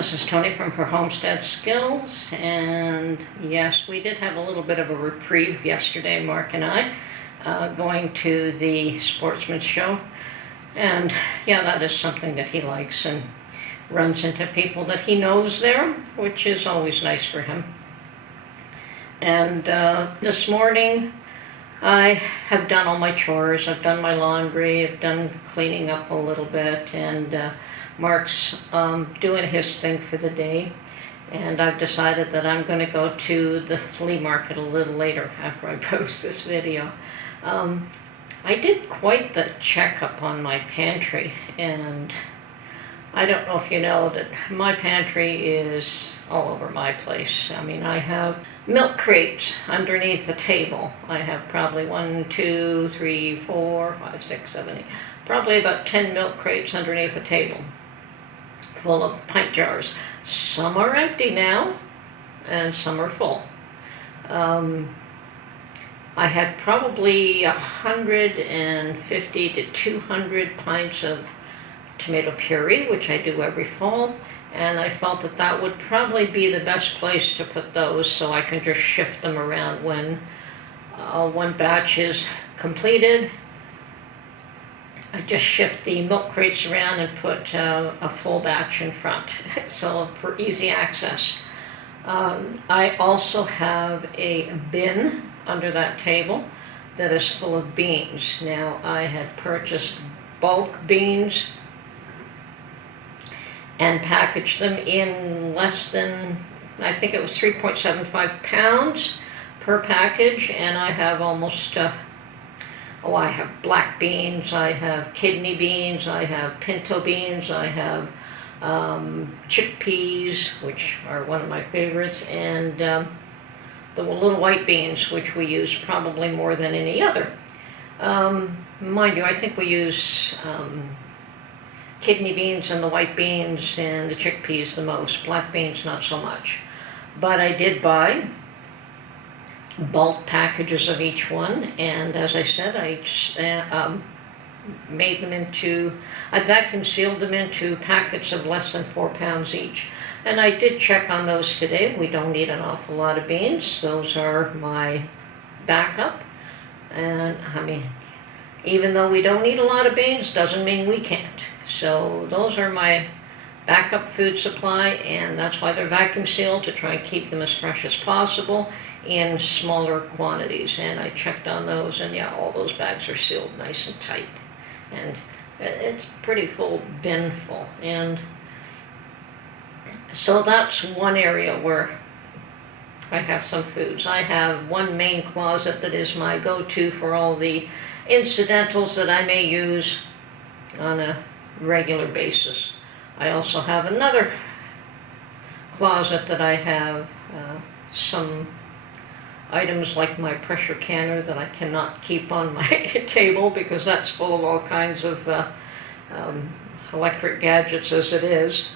this is Tony from her Homestead Skills, and yes, we did have a little bit of a reprieve yesterday, Mark and I, going to the Sportsman's Show, and yeah, that is something that he likes and runs into people that he knows there, which is always nice for him. And this morning I have done all my chores. I've done my laundry, I've done cleaning up a little bit, and Mark's doing his thing for the day, and I've decided that I'm going to go to the flea market a little later after I post this video. I did quite the checkup on my pantry, and I don't know if you know that my pantry is all over my place. I mean, I have milk crates underneath the table. I have probably 1, 2, 3, 4, 5, 6, 7, 8, probably about 10 milk crates underneath the table, full of pint jars. Some are empty now, and some are full. I had probably 150 to 200 pints of tomato puree, which I do every fall, and I felt that that would probably be the best place to put those, so I can just shift them around when one batch is completed. I just shift the milk crates around and put a full batch in front, so for easy access. I also have a bin under that table that is full of beans. Now, I had purchased bulk beans and packaged them in less than, I think it was 3.75 pounds per package, and I have almost I have black beans, I have kidney beans, I have pinto beans, I have chickpeas, which are one of my favorites, and the little white beans, which we use probably more than any other. Mind you, I think we use kidney beans and the white beans and the chickpeas the most. Black beans, not so much. But I did buy bulk packages of each one, and as I said, I made them into, I vacuum sealed them into packets of less than 4 pounds each. And I did check on those today. We don't need an awful lot of beans. Those are my backup. And I mean, even though we don't eat a lot of beans, doesn't mean we can't. So those are my backup food supply, and that's why they're vacuum sealed, to try and keep them as fresh as possible in smaller quantities. And I checked on those, and yeah, all those bags are sealed nice and tight. And it's pretty full, bin full. And so that's one area where I have some foods. I have one main closet that is my go-to for all the incidentals that I may use on a regular basis. I also have another closet that I have some items like my pressure canner that I cannot keep on my table because that's full of all kinds of electric gadgets as it is.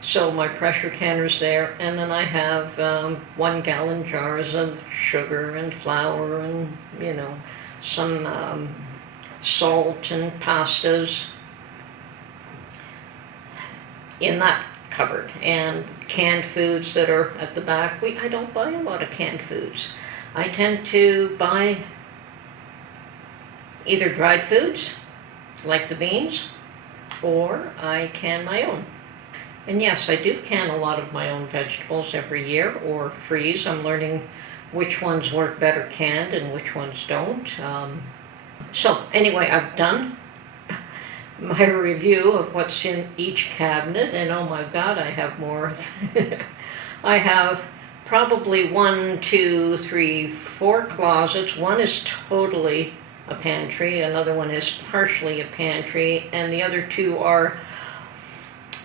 So my pressure canner's there, and then I have 1-gallon jars of sugar and flour and, you know, some salt and pastas in that cupboard, and canned foods that are at the back. I don't buy a lot of canned foods. I tend to buy either dried foods, like the beans, or I can my own. And yes, I do can a lot of my own vegetables every year, or freeze. I'm learning which ones work better canned and which ones don't. So anyway, I've done my review of what's in each cabinet, and oh my God, I have more. I have probably 1, 2, 3, 4 closets. One is totally a pantry, another one is partially a pantry, and the other 2 are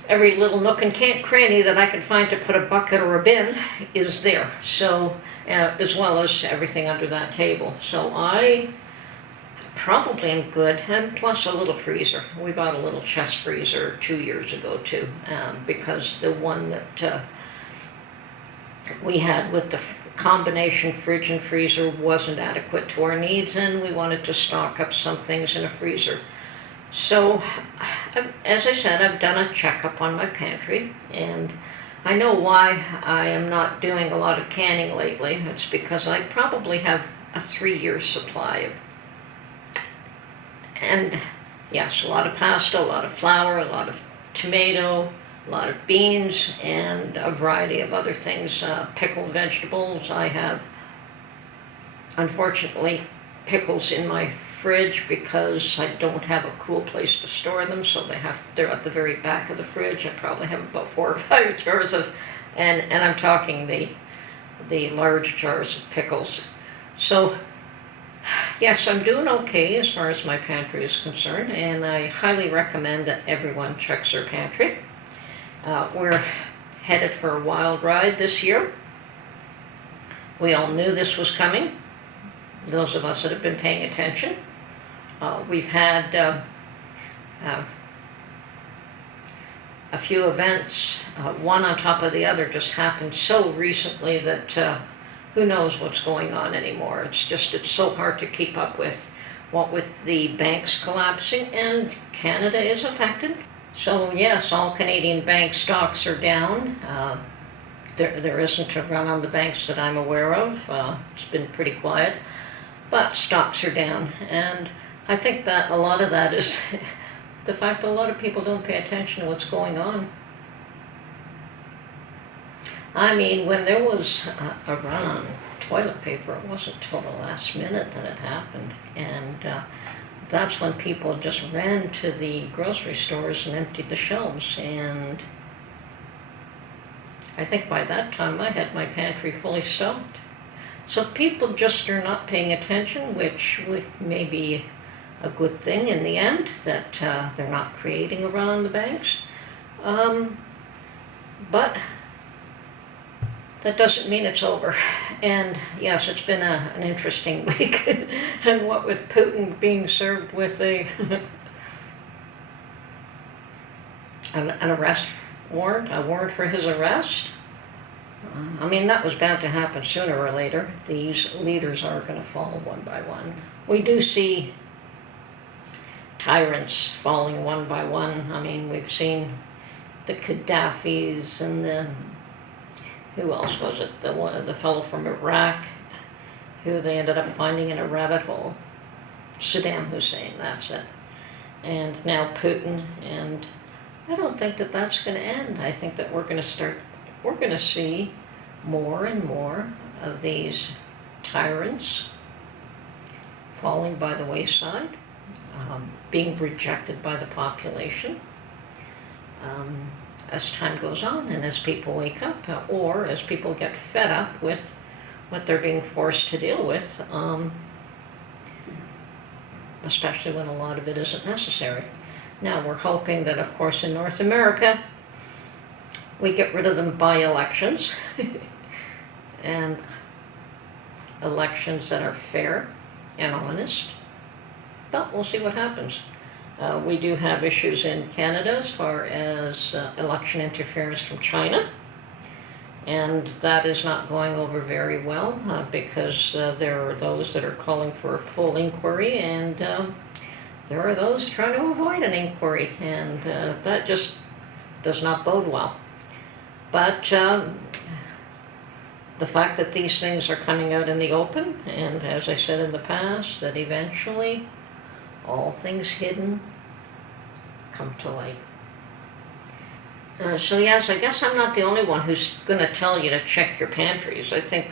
every little nook and cranny that I could find to put a bucket or a bin is there. So, as well as everything under that table. So I probably am good, and plus a little freezer. We bought a little chest freezer 2 years ago too, because the one that we had with the combination fridge and freezer wasn't adequate to our needs, and we wanted to stock up some things in a freezer. So, as I said, I've done a checkup on my pantry, and I know why I am not doing a lot of canning lately. It's because I probably have a 3-year supply of, and yes, a lot of pasta, a lot of flour, a lot of tomato, a lot of beans, and a variety of other things. Pickled vegetables. I have, unfortunately, pickles in my fridge because I don't have a cool place to store them, so they're at the very back of the fridge. I probably have about 4 or 5 jars of, and I'm talking the large jars of pickles. So yes, I'm doing okay as far as my pantry is concerned, and I highly recommend that everyone checks their pantry. We're headed for a wild ride this year. We all knew this was coming, those of us that have been paying attention. We've had a few events, one on top of the other, just happened so recently that who knows what's going on anymore. It's so hard to keep up with, what with the banks collapsing, and Canada is affected. So yes, all Canadian bank stocks are down. There isn't a run on the banks that I'm aware of. It's been pretty quiet, but stocks are down, and I think that a lot of that is the fact that a lot of people don't pay attention to what's going on. I mean, when there was a run on toilet paper, it wasn't till the last minute that it happened, and that's when people just ran to the grocery stores and emptied the shelves, and I think by that time I had my pantry fully stocked. So people just are not paying attention, which may be a good thing in the end, that they're not creating a run on the banks. But that doesn't mean it's over. And yes, it's been an interesting week. And what with Putin being served with an arrest warrant, a warrant for his arrest. I mean, that was bound to happen sooner or later. These leaders are going to fall one by one. We do see tyrants falling one by one. I mean, we've seen the Gaddafis and the, who else was it? The fellow from Iraq, who they ended up finding in a rabbit hole. Saddam Hussein, that's it. And now Putin, and I don't think that that's going to end. I think that we're going to see more and more of these tyrants falling by the wayside, being rejected by the population as time goes on, and as people wake up, or as people get fed up with what they're being forced to deal with, especially when a lot of it isn't necessary. Now, we're hoping that, of course, in North America, we get rid of them by elections, and elections that are fair and honest, but we'll see what happens. We do have issues in Canada as far as election interference from China, and that is not going over very well because there are those that are calling for a full inquiry, and there are those trying to avoid an inquiry, and that just does not bode well. But the fact that these things are coming out in the open, and as I said in the past, that eventually all things hidden come to light. So yes, I guess I'm not the only one who's going to tell you to check your pantries. I think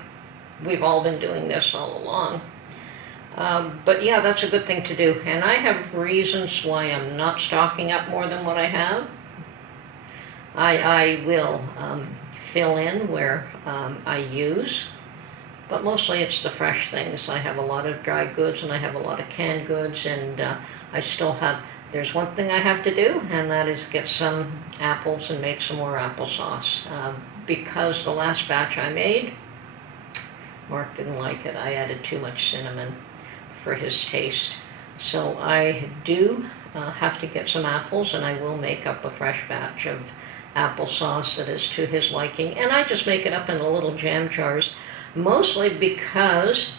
we've all been doing this all along. But yeah, that's a good thing to do. And I have reasons why I'm not stocking up more than what I have. I will fill in where I use, but mostly it's the fresh things. I have a lot of dry goods and I have a lot of canned goods, and I still have, there's one thing I have to do, and that is get some apples and make some more applesauce. Because the last batch I made, Mark didn't like it. I added too much cinnamon for his taste. So I do have to get some apples, and I will make up a fresh batch of applesauce that is to his liking, and I just make it up in the little jam jars, mostly because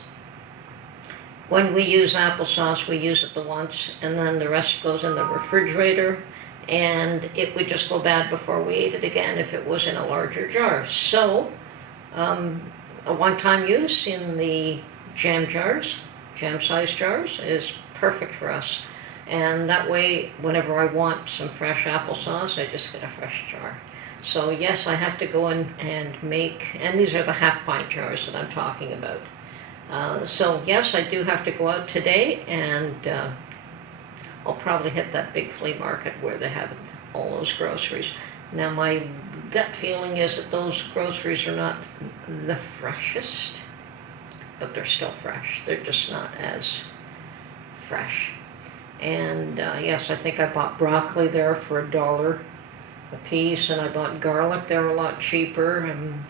when we use applesauce, we use it the once, and then the rest goes in the refrigerator, and it would just go bad before we ate it again if it was in a larger jar. So a one-time use in the jam jars, jam-sized jars, is perfect for us. And that way, whenever I want some fresh applesauce, I just get a fresh jar. So yes, I have to go in and make, and these are the half-pint jars that I'm talking about. So yes, I do have to go out today, and I'll probably hit that big flea market where they have all those groceries. Now my gut feeling is that those groceries are not the freshest, but they're still fresh. They're just not as fresh. And yes, I think I bought broccoli there for $1 a piece, and I bought garlic there a lot cheaper. And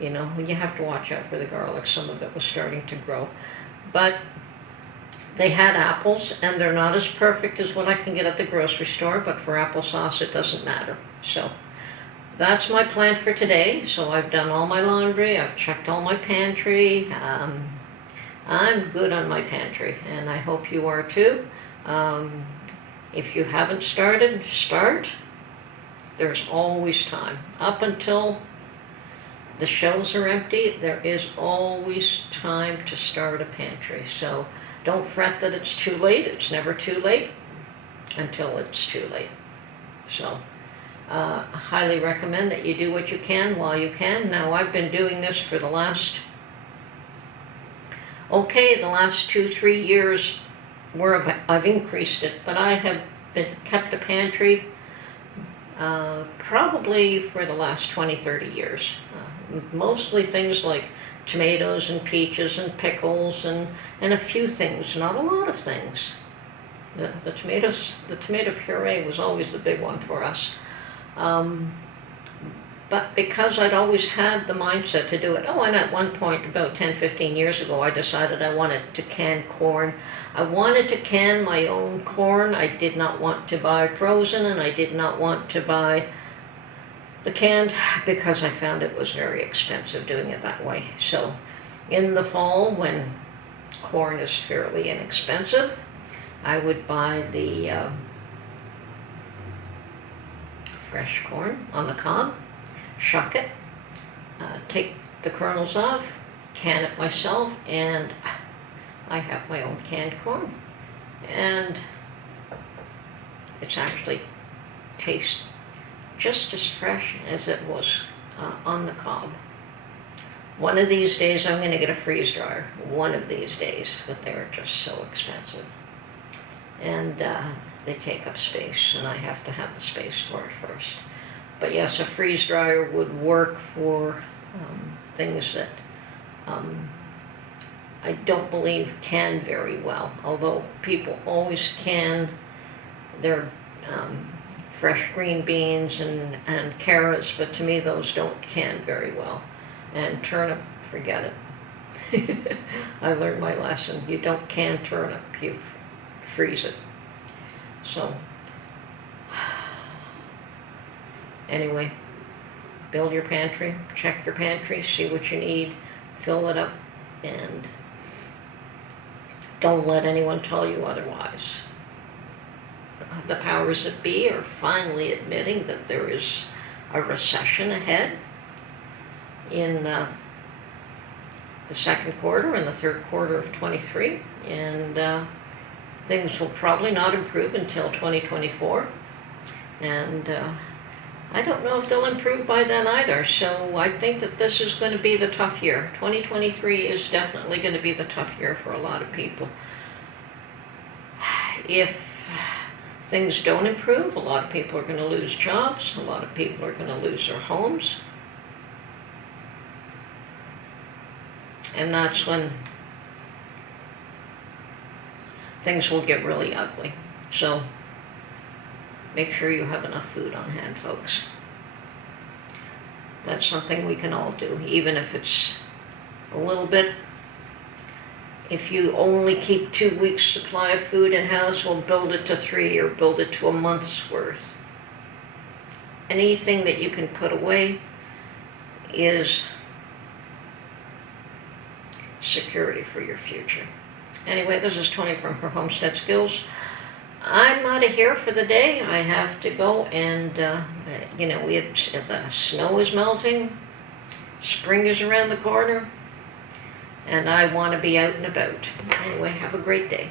you know, you have to watch out for the garlic. Some of it was starting to grow. But they had apples, and they're not as perfect as what I can get at the grocery store, but for applesauce it doesn't matter. So that's my plan for today. So I've done all my laundry, I've checked all my pantry. I'm good on my pantry, and I hope you are too. If you haven't started, start. There's always time. Up until the shelves are empty, there is always time to start a pantry. So don't fret that it's too late. It's never too late until it's too late. So I highly recommend that you do what you can while you can. Now I've been doing this for the last 2-3 years where I've increased it, but I have kept a pantry probably for the last 20-30 years. Mostly things like tomatoes and peaches and pickles and a few things, not a lot of things. The tomato puree was always the big one for us. But because I'd always had the mindset to do it, and at one point about 10-15 years ago, I decided I wanted to can corn. I wanted to can my own corn. I did not want to buy frozen, and I did not want to buy the canned because I found it was very expensive doing it that way. So in the fall, when corn is fairly inexpensive, I would buy the fresh corn on the cob, shuck it, take the kernels off, can it myself, and I have my own canned corn. And it's actually tastes just as fresh as it was on the cob. One of these days I'm going to get a freeze dryer. One of these days, but they're just so expensive. And they take up space, and I have to have the space for it first. But yes, a freeze dryer would work for things that I don't believe can very well, although people always can their fresh green beans and carrots, but to me those don't can very well. And turnip, forget it. I learned my lesson. You don't can turnip, you freeze it. So anyway, build your pantry, check your pantry, see what you need, fill it up, and don't let anyone tell you otherwise. The powers that be are finally admitting that there is a recession ahead in the second quarter and the third quarter of 23, and things will probably not improve until 2024, and I don't know if they'll improve by then either. So I think that this is going to be the tough year. 2023 is definitely going to be the tough year for a lot of people. If things don't improve, a lot of people are going to lose jobs, a lot of people are going to lose their homes. And that's when things will get really ugly. So make sure you have enough food on hand, folks. That's something we can all do, even if it's a little bit. If you only keep 2 weeks' supply of food in house, we'll build it to 3 or build it to a month's worth. Anything that you can put away is security for your future. Anyway, this is Tony from her Homestead Skills. I'm out of here for the day. I have to go and, the snow is melting, spring is around the corner, and I want to be out and about. Anyway, have a great day.